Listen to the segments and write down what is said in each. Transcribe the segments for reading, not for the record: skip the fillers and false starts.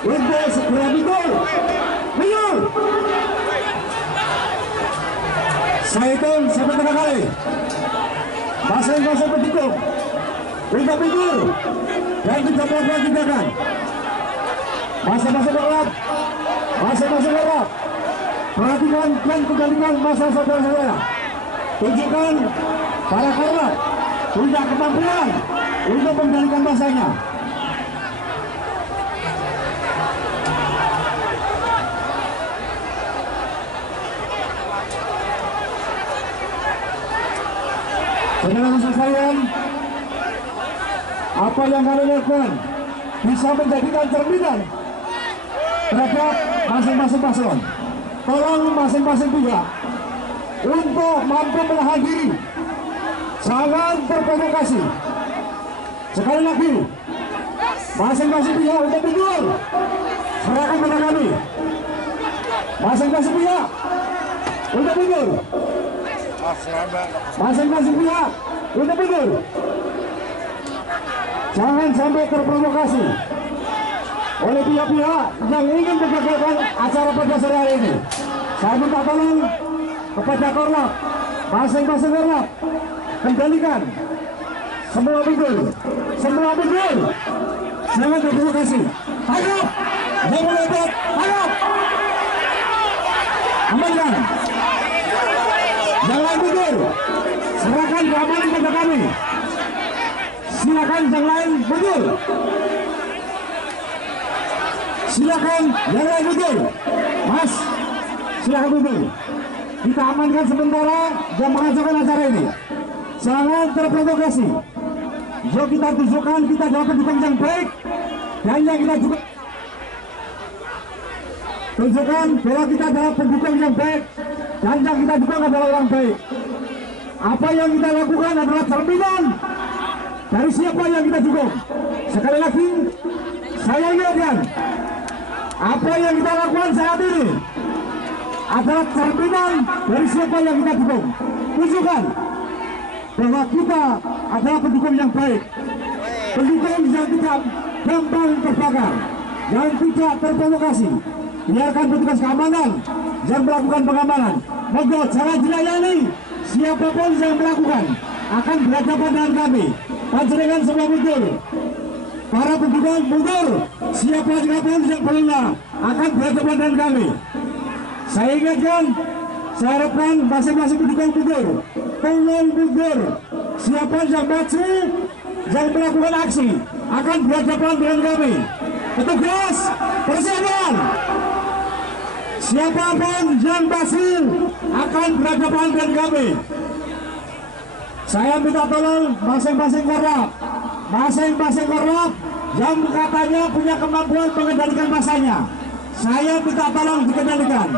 untuk segera mundur. Mundur. Saya hitung sampai 3 kali. Masing-masing pendukung untuk mundur dan tidak melakukan tindakan. Masing-masing bergerak. Masing-masing bergerak. Perhatikan dan kendalikan masa saudara-saudara. Tunjukkan para korban punya kemampuan untuk mengendalikan masanya. Saudara sekalian, apa yang kalian lakukan bisa menjadikan cerminan terhadap masing-masing paslon. Tolong masing-masing pihak untuk mampu menahan diri, jangan terprovokasi. Sekali lagi, masing-masing pihak untuk mundur, serahkan pada kami. Masing-masing pihak untuk mundur. Masing-masing pihak untuk mundur. Jangan sampai terprovokasi oleh pihak-pihak yang ingin menggagalkan acara pada sore hari ini. Saya minta tolong kepada korlap, masing-masing korlap, kendalikan semua mundur, semua mundur. Jangan terprovokasi. Tangkap, jangan melebat, tangkap, amankan. Jangan mundur, serahkan keamanan kepada kami. Silakan yang lain mundur. Silakan yang lain mundur. Mas, silakan mundur. Kita amankan sementara yang mengacaukan acara ini. Jangan terprovokasi. Yuk kita tunjukkan kita dapat pendukung yang baik dan yang kita juga tunjukkan bahwa kita adalah pendukung yang baik dan yang kita dukung adalah orang baik. Apa yang kita lakukan adalah cerminan dari siapa yang kita dukung. Sekali lagi, saya ingatkan, apa yang kita lakukan saat ini adalah cerminan dari siapa yang kita dukung. Tunjukkan bahwa kita adalah pendukung yang baik, pendukung yang tidak gampang terbakar, yang tidak terprovokasi. Biarkan petugas keamanan yang melakukan pengamanan. Monggo jangan dilayani. Siapapun yang melakukan akan berhadapan dengan kami. Panjenengan semua mundur. Para pendukung mundur. Siapapun yang berlina akan berhadapan dengan kami. Saya ingatkan, saya harapkan masing-masing pendukung mundur. Tolong mundur. Siapa yang maju, yang melakukan aksi akan berhadapan dengan kami. Petugas, persiapan. Siapapun yang masih akan berhadapan dengan kami. Saya minta tolong masing-masing korlap, masing-masing korlap yang katanya punya kemampuan mengendalikan masanya. Saya minta tolong dikendalikan.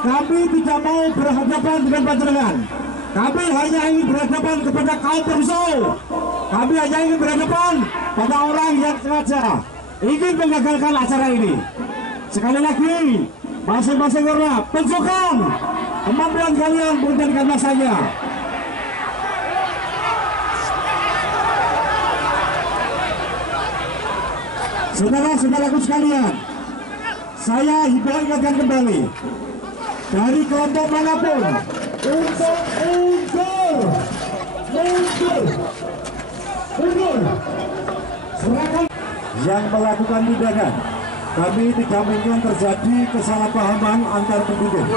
Kami tidak mau berhadapan dengan panjenengan. Kami hanya ingin berhadapan kepada kaum perusuh. Kami hanya ingin berhadapan pada orang yang sengaja ingin menggagalkan acara ini. Sekali lagi, masing-masing korlap, tunjukkan kemampuan kalian mengendalikan masanya. Saudara-saudaraku sekalian, saya ingatkan kembali dari kelompok manapun untuk mundur, serahkan yang melakukan tindakan. Kami tidak ingin terjadi kesalahpahaman antar pendukung.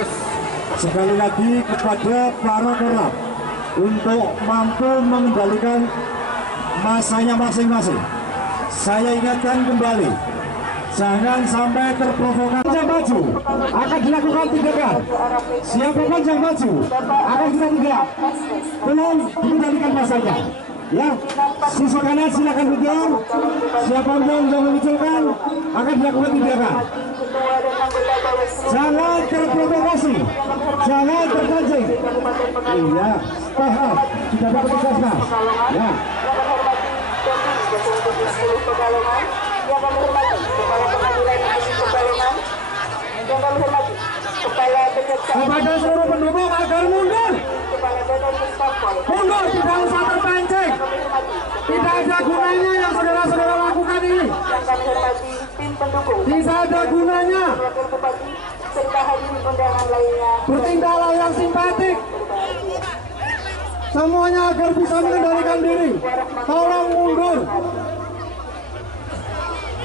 Sekali lagi kepada para korlap untuk mampu mengendalikan masanya masing-masing. Saya ingatkan kembali, jangan sampai terprovokasi. Yang maju akan dilakukan tindakan. Siapapun yang maju akan kita tindak. Belum dikendalikan masanya. Ya, sisi kanan silakan mundur. Siapapun yang memunculkan akan dilakukan tindakan. Jangan terprovokasi, jangan terpancing. Iya, paham. Tidak dapat dikasih. Ya. Pekalongan, yang kami hormati Kepala Pengadilan Negeri Pekalongan, yang kami hormati Kepala Kejaksaan. Kepada seluruh pendukung agar mundur. Kepala Badan Mustafa. Mundur, tidak usah terpancing. Tidak ada gunanya yang saudara-saudara lakukan ini. Yang kami hormati pendukung, tidak ada gunanya wakil bupati, serta hadirin undangan lainnya. bertindaklah yang simpatik. Semuanya agar bisa mengendalikan diri. Tolong mundur.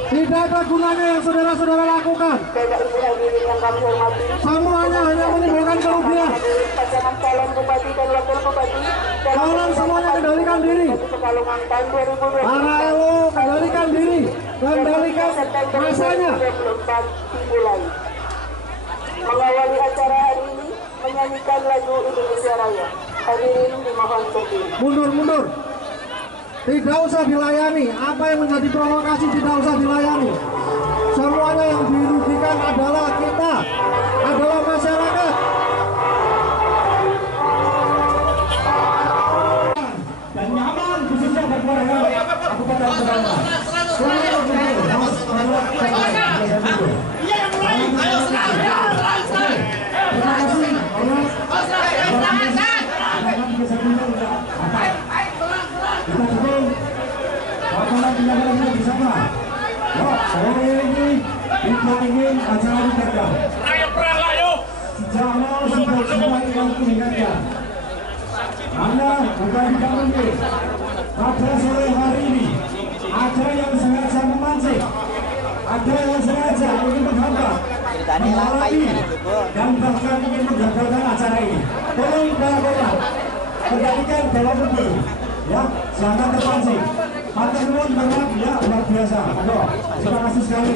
Tidak ada gunanya yang saudara-saudara lakukan. Bapak Ibu hadirin yang kami hormati, Semuanya hanya menimbulkan kerugian. pasangan calon bupati dan wakil bupati Tolong semuanya kendalikan diri. Pekalongan tahun 2020. Para elo, kendalikan diri. Kendalikan masanya. 2024 dimulai. Mengawali acara hari ini menyanyikan lagu Indonesia Raya. Hadirin dimohon berdiri. Mundur. Tidak usah dilayani. Apa yang menjadi provokasi tidak usah dilayani. Semuanya yang dirugikan adalah kita, adalah masyarakat. Dan nyaman khususnya bagi warga Kabupaten Pekalongan. Sore ini kita ingin acara digagal. Sejak awal sudah semua yang diingatkan. Anda bukan tidak mungkin. Pada sore hari ini ada yang sengaja memancing, ada yang sengaja ingin menghambat, menghalangi, dan bahkan ingin menggagalkan acara ini. Tolong kawan-kawan, kendalikan dalam mobil, ya, jangan terpancing. Matur nuwun banget, ya, luar biasa. Aduh, terima kasih sekali.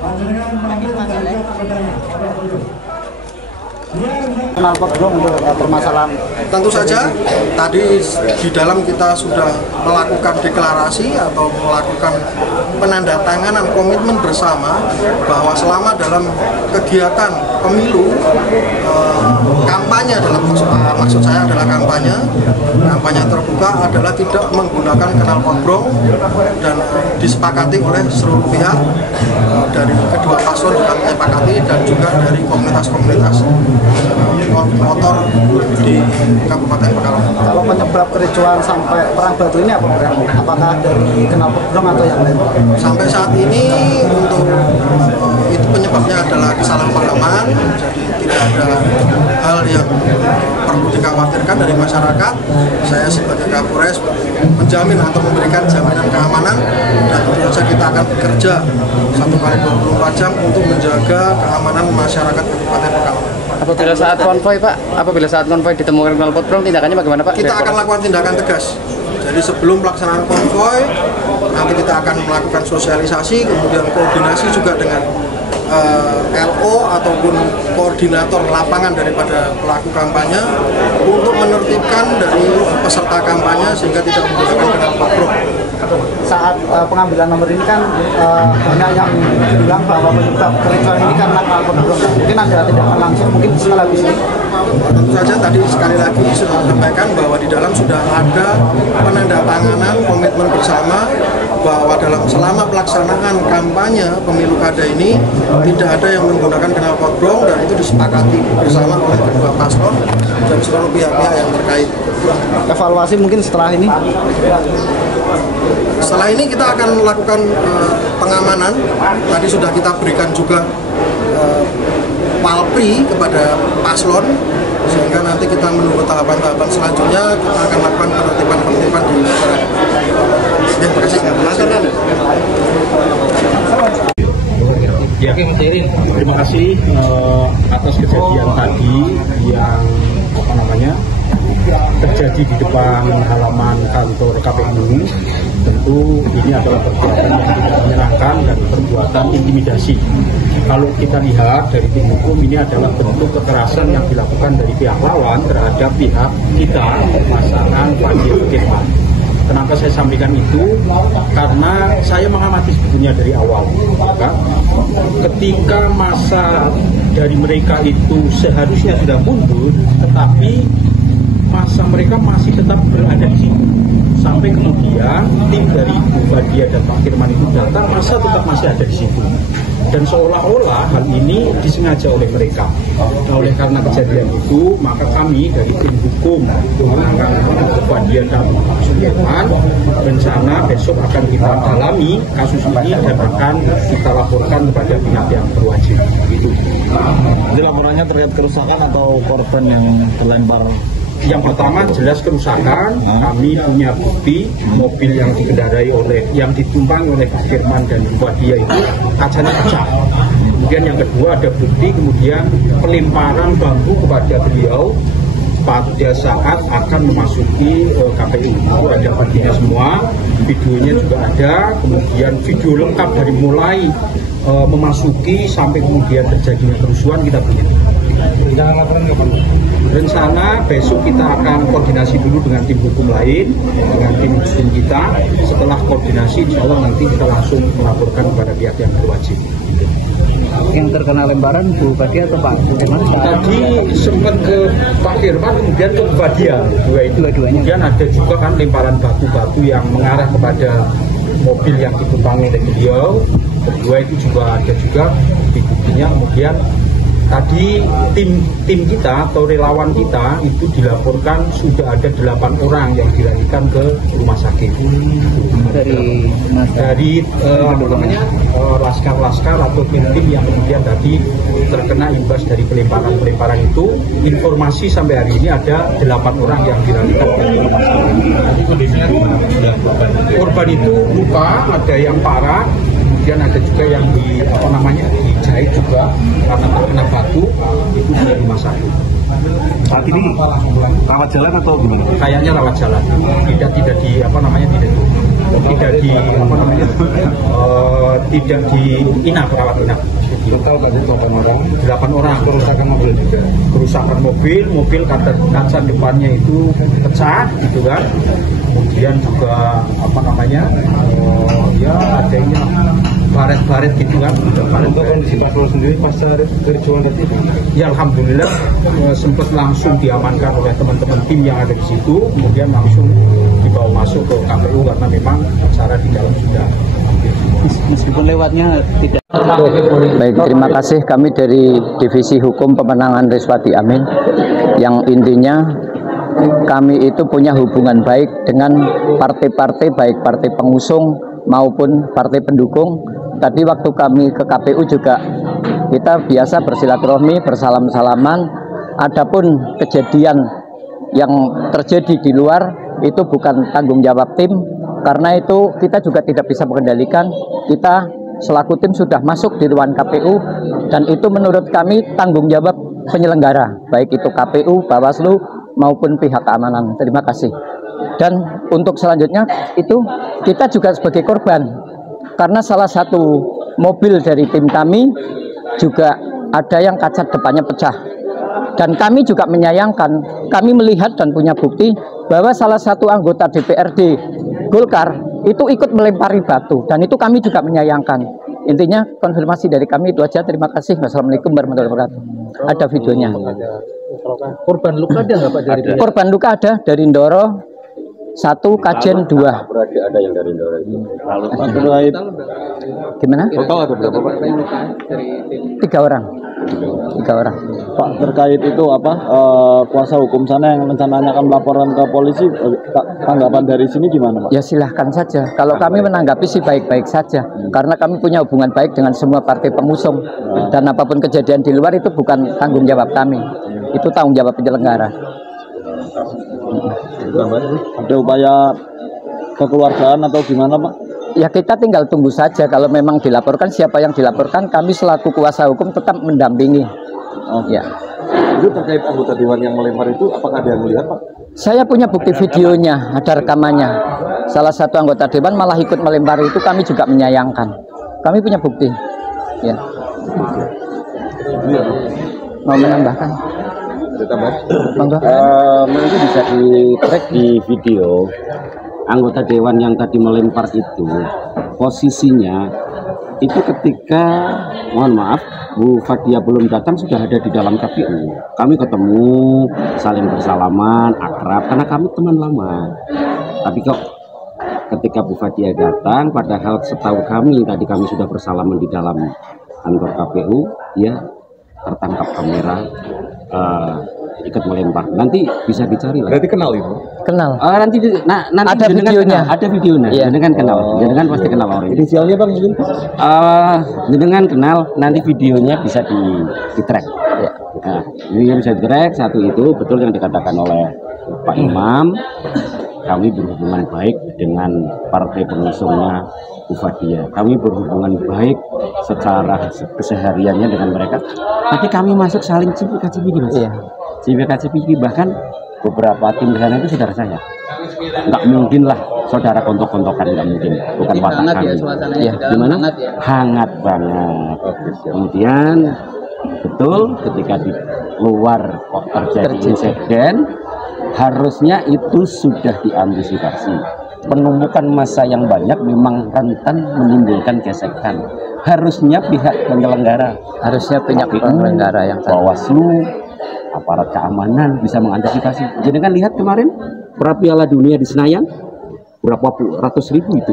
Panjenengan mampu mengendalikan anggotanya. Knalpot Bro untuk permasalahan. Tentu saja tadi di dalam kita sudah melakukan deklarasi atau melakukan penandatanganan komitmen bersama bahwa selama dalam kegiatan pemilu kampanye dalam maksud saya adalah kampanye terbuka adalah tidak menggunakan knalpot brong dan disepakati oleh seluruh pihak dari kedua paslon juga disepakati dan juga dari komunitas-komunitas motor di Kabupaten Pekalongan. Kalau penyebab kericuan sampai perang batu ini apa? Apakah dari knalpot brong atau yang lain? Sampai saat ini untuk itu penyebabnya adalah kesalahpahaman, jadi tidak ada hal yang perlu dikhawatirkan dari masyarakat. Saya sebagai Kapolres menjamin atau memberikan jaminan keamanan dan tentu saja kita akan bekerja 1x24 jam untuk menjaga keamanan masyarakat Kabupaten Pekalongan. Apabila saat konvoy Pak, apabila saat konvoy ditemukan knalpot brong, tindakannya bagaimana Pak? Kita akan lakukan tindakan tegas. Jadi sebelum pelaksanaan konvoy, nanti kita akan melakukan sosialisasi, kemudian koordinasi juga dengan LO ataupun koordinator lapangan daripada pelaku kampanye untuk menertibkan dari peserta kampanye sehingga tidak menggunakan knalpot brong. Saat pengambilan nomor ini kan banyak yang bilang bahwa penyebab kericuan ini karena knalpot brong. Mungkin Anda tidak langsung, mungkin setelah habis ini. Tentu saja tadi sekali lagi sudah sampaikan bahwa di dalam sudah ada penandatanganan komitmen bersama bahwa dalam selama pelaksanaan kampanye pemilu kada ini tidak ada yang menggunakan knalpot brong dan itu disepakati bersama oleh kedua paslon dan seluruh pihak-pihak yang terkait. Evaluasi mungkin setelah ini. Setelah ini kita akan melakukan pengamanan. Tadi sudah kita berikan juga palpri kepada paslon sehingga nanti kita menunggu tahapan-tahapan selanjutnya kita akan lakukan penertiban-penertiban di masyarakat. Ya, terima kasih. Ya, terima kasih atas kejadian tadi yang terjadi di depan halaman kantor KPU. Tentu ini adalah perbuatan yang tidak menyenangkan dan perbuatan intimidasi. Kalau kita lihat dari tim hukum, ini adalah bentuk kekerasan yang dilakukan dari pihak lawan terhadap pihak kita, pasangan Panji Rukitman. Kenapa saya sampaikan itu? Karena saya mengamati sebetulnya dari awal. Kan? Ketika masa dari mereka itu seharusnya sudah mundur, tetapi mereka masih tetap berada di situ. Sampai kemudian tim dari Ibu Badia dan Pak Firman itu datang, masa tetap masih ada di situ. Dan seolah-olah hal ini disengaja oleh mereka. Nah, oleh karena kejadian itu, maka kami dari tim hukum mengangkat Ibu Badia dan Pak Firman, rencana besok akan kita dalami kasus ini dan akan kita laporkan kepada pihak yang berwajib. Gitu. Jadi laporannya terkait kerusakan atau korban yang terlempar? Yang pertama jelas kerusakan. Kami punya bukti mobil yang ditumpangi oleh Pak Firman dan Ibu Badia itu kacanya pecah. Kemudian yang kedua ada bukti kemudian pelemparan bambu kepada beliau pada saat akan memasuki KPU. Itu ada bagiannya semua, videonya juga ada, kemudian video lengkap dari mulai memasuki sampai kemudian terjadinya kerusuhan kita punya. Rencana besok kita akan koordinasi dulu dengan tim hukum lain, dengan tim hukum kita. Setelah koordinasi, insya Allah nanti kita langsung melaporkan kepada pihak yang berwajib. Yang terkena lemparan Bu Badia atau Pak Firman? Tadi sempat ke Pak Firman, kemudian ke Bu Badia, dua-duanya. Kemudian ada juga kan lemparan batu-batu yang mengarah kepada mobil yang ditumpangi oleh beliau. Kedua itu juga ada juga di buktinya. Kemudian tadi tim kita atau relawan kita itu dilaporkan sudah ada 8 orang yang dilarikan ke rumah sakit. Dari laskar-laskar atau tim-tim yang kemudian tadi terkena imbas dari pelemparan itu. Informasi sampai hari ini ada 8 orang yang dilarikan ke rumah sakit. Korban itu luka, ada yang parah. Kemudian ada juga yang dijahit juga karena terkena batu, itu di rumah sakit. Saat ini rawat jalan atau gimana? Kayaknya rawat jalan, tidak di inap, rawat inap. Total tadi 8 orang. Kerusakan mobil juga. Kerusakan mobil kaca depannya itu pecah, gitu kan. Kemudian juga adanya baret-baret gitu kan. Untuk kondisi Pak Firman sendiri pasca kericuhan tadi? Ya alhamdulillah sempat langsung diamankan oleh teman-teman tim yang ada di situ, kemudian langsung dibawa masuk ke KPU karena memang acara di dalam sudah. Meskipun lewatnya tidak. Baik, terima kasih. Kami dari Divisi Hukum Pemenangan Riswati Amin, yang intinya kami itu punya hubungan baik dengan partai-partai, baik partai pengusung maupun partai pendukung. Tadi waktu kami ke KPU juga kita biasa bersilaturahmi, bersalam-salaman. Adapun kejadian yang terjadi di luar itu bukan tanggung jawab tim, karena itu kita juga tidak bisa mengendalikan. Kita selaku tim sudah masuk di ruang KPU dan itu menurut kami tanggung jawab penyelenggara, baik itu KPU, Bawaslu maupun pihak keamanan. Terima kasih. Dan untuk selanjutnya itu kita juga sebagai korban, karena salah satu mobil dari tim kami juga ada yang kaca depannya pecah. Dan kami juga menyayangkan, kami melihat dan punya bukti bahwa salah satu anggota DPRD Golkar itu ikut melempari batu, dan itu kami juga menyayangkan. Intinya konfirmasi dari kami itu aja. Terima kasih. Wassalamualaikum warahmatullahi wabarakatuh. Ada videonya. Korban luka ada nggak Pak dari pihak? Korban luka ada dari Ndoro 1, Kajen 2. Berarti ada yang dari Ndoro itu. Gimana? Total ada berapa Pak? 3 orang. 3 orang. Pak, terkait itu kuasa hukum sana yang rencananya akan melaporkan ke polisi, tanggapan dari sini gimana Pak? Ya silahkan saja. Kalau kami menanggapi sih baik-baik saja, karena kami punya hubungan baik dengan semua partai pengusung, dan apapun kejadian di luar itu bukan tanggung jawab kami, itu tanggung jawab penyelenggara. Ada upaya kekeluargaan atau gimana Pak? Ya kita tinggal tunggu saja. Kalau memang dilaporkan, siapa yang dilaporkan, kami selaku kuasa hukum tetap mendampingi. Ya. Itu terkait anggota dewan yang melempar itu, apakah ada yang melihat Pak? Saya punya bukti videonya, ada rekamannya. Salah satu anggota dewan malah ikut melempari, itu kami juga menyayangkan. Kami punya bukti. Ya. Mau menambahkan? Mungkin bisa di-track di video anggota dewan yang tadi melempar itu posisinya Itu ketika, mohon maaf, Bu Fadia belum datang sudah ada di dalam KPU. Kami ketemu, saling bersalaman, akrab, karena kami teman lama. Tapi kok ketika Bu Fadia datang, padahal setahu kami, tadi kami sudah bersalaman di dalam kantor KPU, dia tertangkap kamera, ikut melempar. Nanti bisa dicari lagi. Berarti kenal itu? Kenal. Nanti Ada videonya. Ada videonya. Iya. Jenengan kenal. Jenengan pasti kenal orang ini. Inisialnya Bang mungkin? Jenengan kenal. Nanti videonya bisa di track. Ya. Nah, ini bisa di track. Satu itu betul yang dikatakan oleh Pak Imam. Kami berhubungan baik dengan partai pengusungnya Bu Fadia. Kami berhubungan baik secara kesehariannya dengan mereka. Tapi kami masuk saling cipika-cipiki, Mas. Iya. Cipika-cipiki, bahkan beberapa tim di sana itu saudara saya. Nggak mungkin lah saudara kontok-kontokan, nggak mungkin. Bukan watak kami. Ya. Gimana? Hangat banget. Kemudian betul ketika di luar kok terjadi insiden, harusnya itu sudah diantisipasi. Penumpukan massa yang banyak memang rentan menimbulkan gesekan. Harusnya pihak penyelenggara, yang Bawaslu, aparat keamanan bisa mengantisipasi. Jadi kan lihat kemarin pra Piala Dunia di Senayan, berapa ratus ribu itu,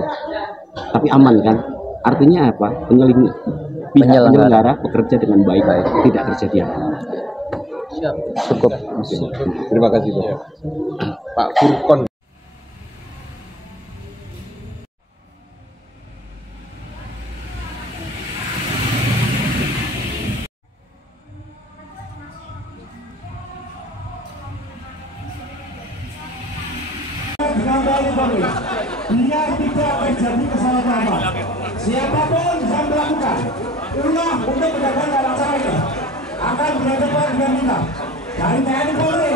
tapi aman kan? Artinya apa? Pihak penyelenggara bekerja dengan baik, tidak terjadi apa. Cukup. Terima kasih Pak Furkon. Biar tidak terjadi kesalahpahaman. Siapapun yang melakukan ulah untuk menjaga acara ini akan berhadapan dengan kita dari TNI Polri.